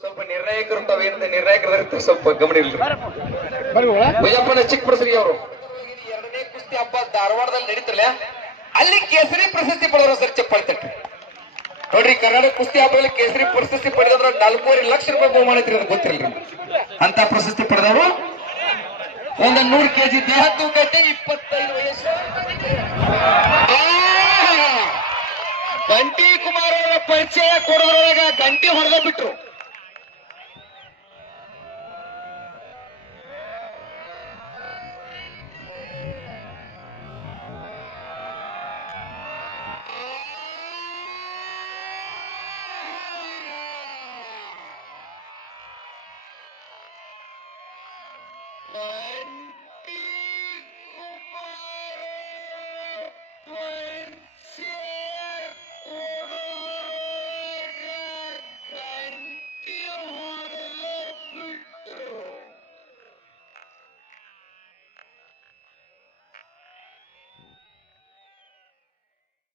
ಸ್ವಲ್ಪ ನಿರ್ಣಾಯಕರು ತಾವೇನಿದೆ ನಿರ್ಣಾಯಕರ ಸ್ವಲ್ಪ ಗಮನ ಇಲ್ರಿ ಚಿಕ್ಕ ಚಿಕ್ಕಪಡಸರಿ ಅವರು. ಎರಡನೇ ಕುಸ್ತಿ ಹಬ್ಬ ಧಾರವಾಡದಲ್ಲಿ ನಡೀತಲ್ಲ? ಅಲ್ಲಿ ಕೇಸರಿ ಪ್ರಶಸ್ತಿ ಪಡೆದ್ರು ಸರ್ ಚಪ್ಪಾಳಿ ತಟ್ಟಿ. ನೋಡ್ರಿ ಕರ್ನಾಟಕ ಕುಸ್ತಿ ಹಬ್ಬದಲ್ಲಿ ಕೇಸರಿ ಪ್ರಶಸ್ತಿ ಪಡೆದವ್ರ ನಾಲ್ಕೂವರೆ ಲಕ್ಷ ರೂಪಾಯಿ ಬಹುಮಾನ ಐತ್ರಿ ಅದು ಅಂತ ಪ್ರಶಸ್ತಿ ಪಡೆದವರು ಒಂದ್ ನೂರ್ ಕೆಜಿ ದೇಹ ತೂಕಟ್ಟೆ ಇಪ್ಪತ್ತೈದು ವಯಸ್ಸು! ಗಂಟಿ ಕುಮಾರ್ ಅವರ ಪರಿಚಯ ಕೊಡೋದ್ರೊಳಗ ಗಂಟಿ ಹೊಡೆದ ಬಿಟ್ರು. Thank you.